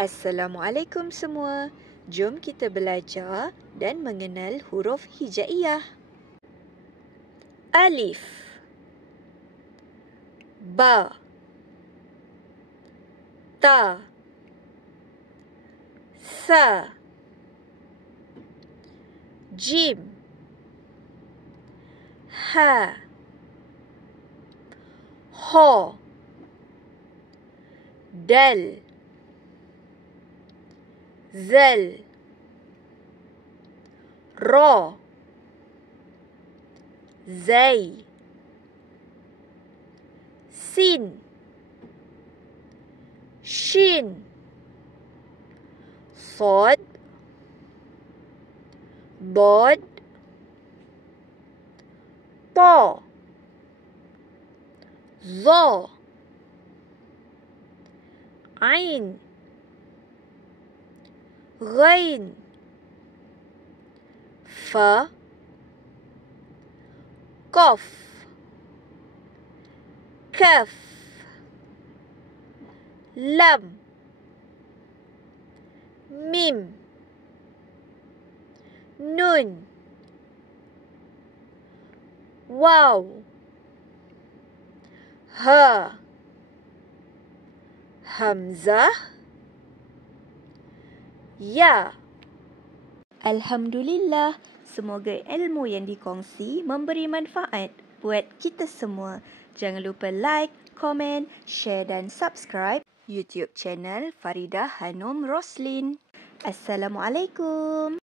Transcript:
Assalamualaikum semua. Jom kita belajar dan mengenal huruf hijaiyah. Alif, ba, ta, sa, jim, ha, ho, dal, zal, ra, zai, sin, shin, صاد ضاد طا ظا عين غين فا قاف كاف لام ميم نون واو ها همزة ya. Alhamdulillah, semoga ilmu yang dikongsi memberi manfaat buat kita semua. Jangan lupa like, komen, share dan subscribe YouTube channel Faridah Hanum Roslin. Assalamualaikum.